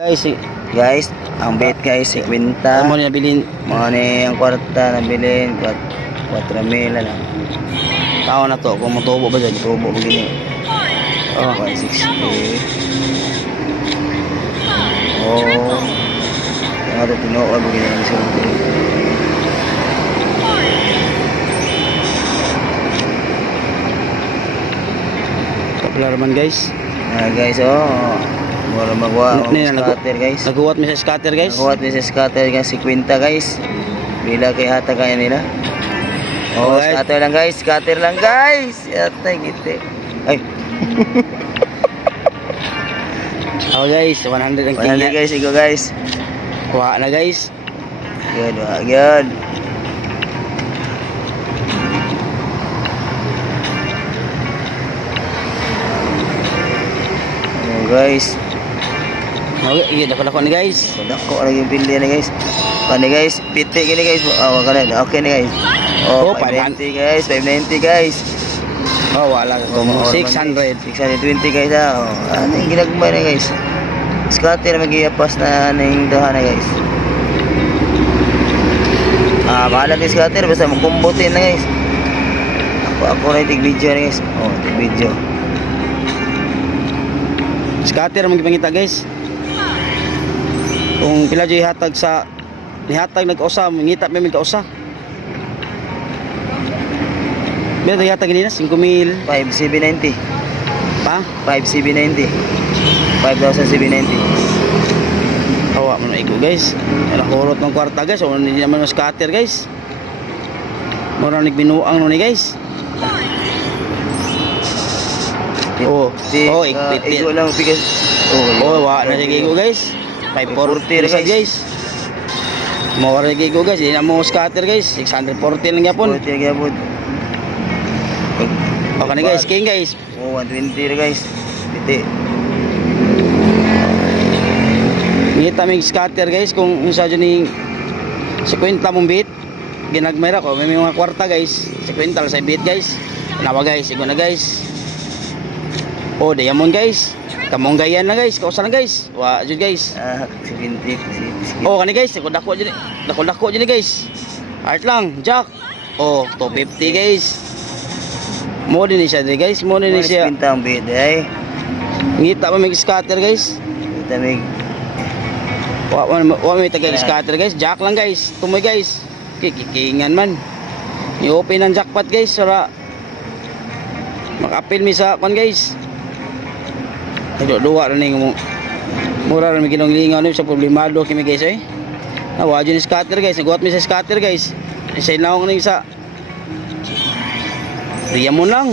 Guys, ang bet guys, 50. Mo ni nabilin Mga ni ang kwarta nabilin, 4,000 lang. tao na to kung motubo ba dyan. Tubo begini. Oh. 160. Oh. Yang ada tinuod begini ang sulti. Popular man guys. Guys, oh. Mura magwa ang scatter guys. Naguwat mi sa scatter guys. Nakuha din sa scatter guys, 50 guys. Bila kay hata kaya nila. Oh, Alright. scatter lang guys. Yata gitu. Ay, Oh guys, 100 ang 100 king. guys, igo guys. Kuha na guys. Good, good. Oh, guys. Okay, iya dako ni guys. Dako lagi pilih ni guys. Kani guys, pitik gini guys. Oh, kana okay ni guys. Oh, Oh, 590 guys, 590 guys. Oh, wala ko mo 600. 620 guys. Oh, ano yung ginagmay na guys. Scatter magiyapas na ning duha na guys. Bahala guys scatter basta makumbutin na guys. Ako na tig video na guys. Oh, tig video. Scatter mo gipangita guys. Kung pila jay hatag sa nihatag nag-usa, mangita mi ka-usa. Bila jay hatag ganina 5,000 5790. pa. 5790. 5,790. Hawa mo na iko guys. Nakahurot ng kwarta guys. O hindi naman mas scatter guys. Mura nagbinuang no ni guys. Oh, ikpit. Igo lang pikas. Oh, wa na sige iko guys. 540 guys. guys. Mura na iko guys. Hindi na mo scatter guys. 640 lang yapon. 40 gyapon. Okay na guys, king guys. Oh, 120 guys. Biti. Ngita mig scatter guys kung unsa jud ni 50 mong bit. Ginagmayra ko may mga kwarta guys. 50 sa bit guys. Nawa guys, igo na guys. Oh, diamond guys. Kamong gayan na guys, kausa na guys. Wa jud guys. 70. Oh, kani guys, dako jud. Dako jud guys. Art lang, jack. Oh, 250 guys. Mo din siya dre guys, mo din siya. Pintang bit ay. Ngita pa mig scatter guys. Kita mig Wa may tagay scatter guys, jack lang guys. Tumoy guys. Kikingan man. I-open ang jackpot guys para makapil mi sa kon guys. Duwa ra ning mura ra mi kinonglingaw ni sa problemado kimi guys eh. Nawa jud ni scatter guys, naguat mi sa scatter guys. Isa lang ning sa Diamond lang.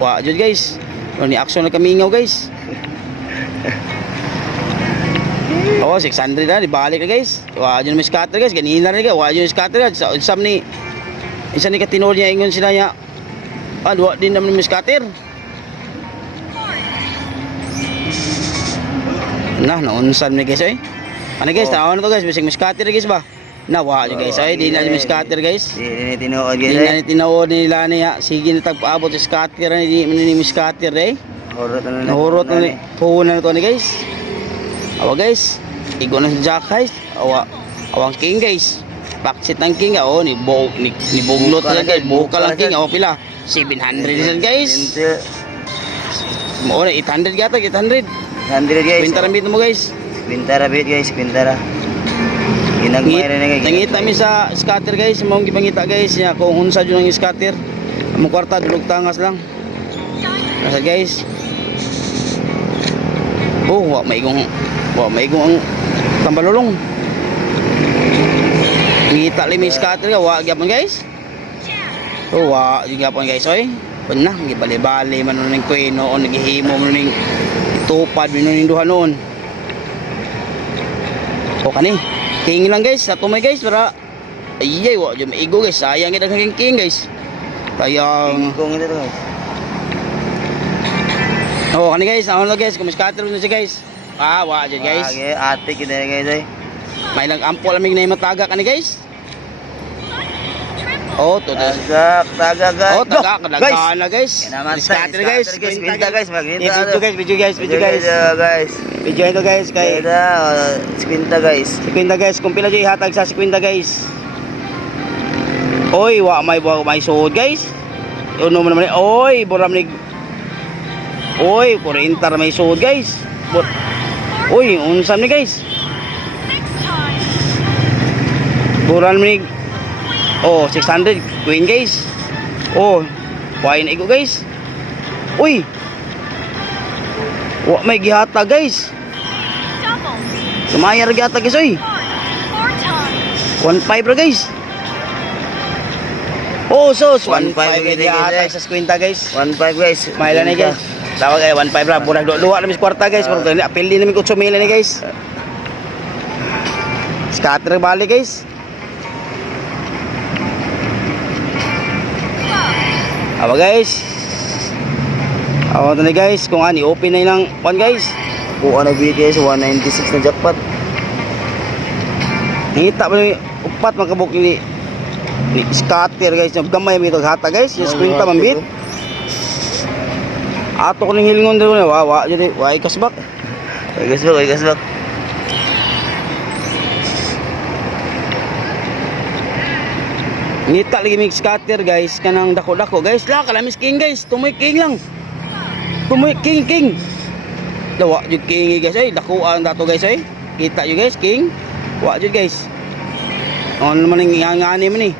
Wa jud guys. Ni action na kamingaw guys. Oh, 600 na, dibalik na guys. Wa jud may scatter guys, ganina na guys. Wa jud scatter guys. Sa usam ni isa ni katinor niya ingon sila niya. Wa din naman may scatter. Naunsan ni guys eh. Ano guys, tawo na to guys, bisig may scatter guys ba? Wa jud guys ay di na may scatter guys. Di tinuod Di guys. na tinuod nila niya. Sige na tagpaabot sa scatter ni may scatter eh. Horot na. Nahurot na ni puhunan na to ni guys. Awa guys, igo na si Jack guys. Awang king guys. Backseat ng king oh, ni buglot na guys. Buka lang king. Awa pila 700 din guys. Mo na 800 gata 800. 100 guys. Pintar ang bit mo guys. Pintara bit guys, pintara. Ginagmay ra na guys. Nangita mi sa scatter guys. Mao gipangita guys niya kung unsa jud ang scatter. Among kwarta dulog tangas lang. Nasa guys. Oh, wa maigong ang tambalulong. Ngita limi scatter ka, wa gyapon guys. Oh, wa gyapon guys oy. Puna, gibali-bali man ning kueno o nagihimo man ning tupad ning duha noon. O kani, king lang guys, ato may guys para ayay wa jud maigo guys. Sayang gid ang king guys. Sayang. Kung ito guys. Oh, kani guys, ano guys, kung scatter mo siya guys. Wa jud guys. Ate kita guys ay. May nag-ampol aming na mataga kani guys. Oh, to this. Taga guys. Oh, taga kadaghan na guys. Naman Scatter guys. Kwenta guys, maghinta. Video guys. Guys. Video ito guys kay Kwenta guys. si Quinta guys, kung pila jud ihatag sa si Quinta guys. Oy, wa may suod guys. Uno man naman. Oy, buram ni. Oy, 40 may suod guys. Oy, unsa ni guys? Buram ni. Oh, 600 queen guys. Oh, wine ego guys. Uy. Wa may gihata guys. Lumayan ra gihata guys oy. 1.5 ra guys. Oh, sos 1.5 gihata sa Quinta guys. 1.5 guys. Maila ni guys. Tawag ay 1.5 ra. Burag luwa na mis kwarta guys. Pero apil din mi 8,000 ni guys. Scatter bali guys. Awa guys. Awa to na guys, kung ani open na ilang one guys. Kuha na bigay guys, 196 na jackpot. Ngita ba ni upat makabuk ni scatter guys, yung gamay mi tog hata guys, yung Quinta mambit. Ato ko ning hilingon dito na wa jud wa ikasbak. Guys. Ngita lagi mig scatter guys, kanang dako-dako guys. La kalamis king guys, tumoy king lang. Tumoy king. Dawa jud king guys ay dakuan dato guys ay. Kita jud guys king. Wa jud guys. Ano naman ang ngani man ni.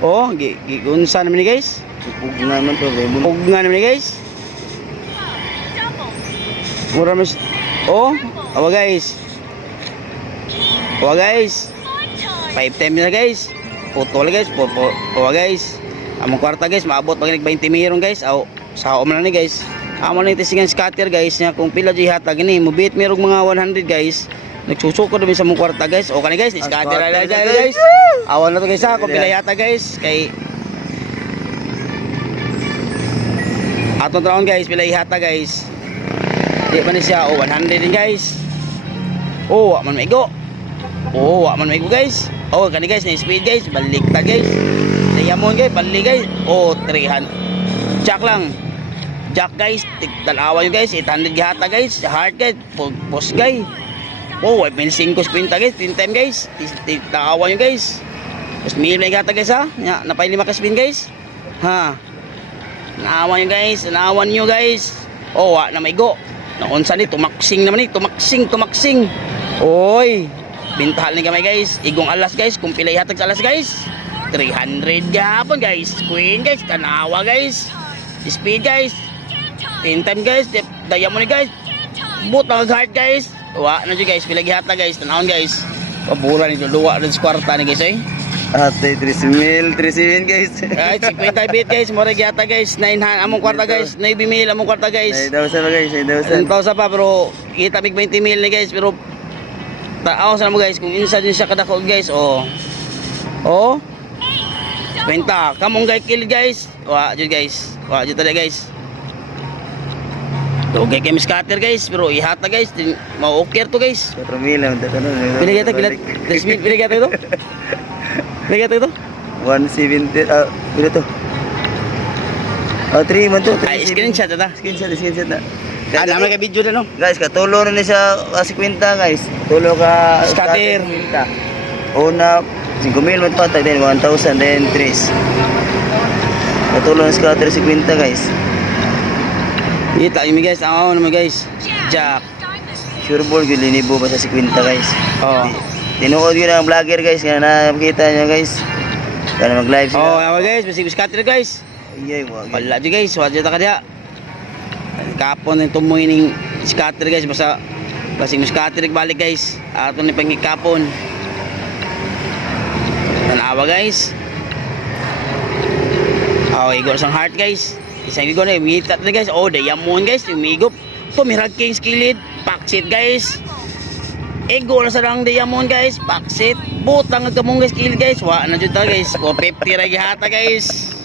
Oh, gigunsa naman ni guys. Pugna naman to, Pugna naman ni guys. Mura mas. Oh, awa guys. 5 times na guys. Putol guys, awa guys. Among kwarta guys, maabot pag nag 20 mayroon guys. Aw, sao man ni guys. Amo na tisingan scatter guys nya kung pila jud hatag ni, mobit merong mga 100 guys. Nagsusukod dumi sa mong kwarta guys. O kani guys, scatter ala guys. Awan na to guys ha, kung pila yata guys kay atong taon guys, pila ihata guys. Di pa ni siya 100 din guys. Oh, wa man maigo. Guys. Oh, kani guys, na speed guys, balik ta guys. Diamond guys, balik guys. Oh, 300. Jack guys, dalawa yun guys, 800 gihata guys. Heart guys, boss guys. Oh, 1,500 spinta guys, 10 time guys. Dalawa yun guys. Tapos 1,000 na gihata guys ha. Napay 5 ka spin guys. Ha. Naawan nyo guys. Oh, na may go. Naunsa ni, tumaksing naman ni, tumaksing. Oy. Bintahal ni kamay guys. Igong alas guys, kung pila ihatag sa alas guys. 300 gapon guys. Queen guys, kanawa guys. Speed guys. 10 time guys, diamond guys. Boot ang heart guys. Wa na guys, pila gihata guys, tanawon guys. Pabura ni luwa rin sa kwarta ni guys eh. Ate 3,000, 3,000 guys. Ay, 50 bit guys, mora gihata guys. 900 among kwarta guys, 9,000 among kwarta guys. 9,000 ba guys, 9,000. 10,000 pa pero kita mig 20,000 ni guys pero taaw sa mo guys kung insa din siya kadako guys. Oh. 20 kamong guys kill guys. Wa jud guys. Wa jud tadi guys. Okay kay scatter guys pero ihata guys mau okay to guys. 4,000 lang dito. Pila gata pila 3,000 pila gata ito? Pila gata ito? 170 pila to? 3 man to. Ay screenshot ata. Screenshot na. Naman kay video na no. Guys, katulo na ni sa si Quinta guys. Tulo ka Scatter. Quinta. Una 5,000 man patag din 1,000 then 3. Katulo na scatter si Quinta guys. Kita ini guys, aw naman guys. Jack. Sure ball gyud linibo ba sa si Quinta guys. Oh. Tinuod gyud ang vlogger guys kana nakita niyo guys. Kana mag-live Oh, sila. awa guys, basi scatter guys. Iyay mo. Wala di guys, wala ka diha. Kapon ng tumoy ning scatter guys basta basing scatter balik guys. Ato ni pangikapon. Tanawa guys. Oh, igor sang heart guys. Isang igor na imitat na guys. Oh, diamond guys, umigop. Tumirag king skillet, paksit guys. Ego na sa lang diamond guys, paksit. Butang ang kamong guys kill guys. Wa na jud ta guys. 50 ra gihata guys.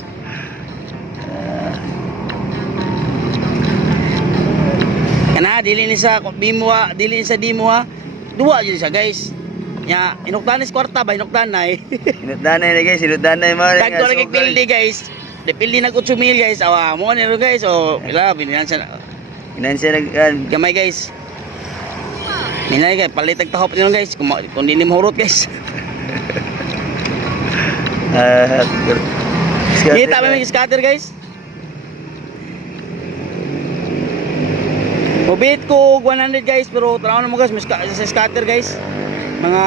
Kana dili ni sa bimo dili sa dimo ha. Duwa jud siya guys. Ya, inuktanis kwarta ba inuktanay. Sinutdanay na guys, sinutdanay mo. Dagko lagi pildi guys. De pildi nag 8 mil guys. Awa mo ni guys. O pila binansa Inansya nag... gamay guys. Minay guys, palitag tahop niyo guys. Kung di ni mahurot guys. Kita mo yung scatter guys. Mubit ko 100 guys pero tanaw na mo guys, sa scatter guys. Mga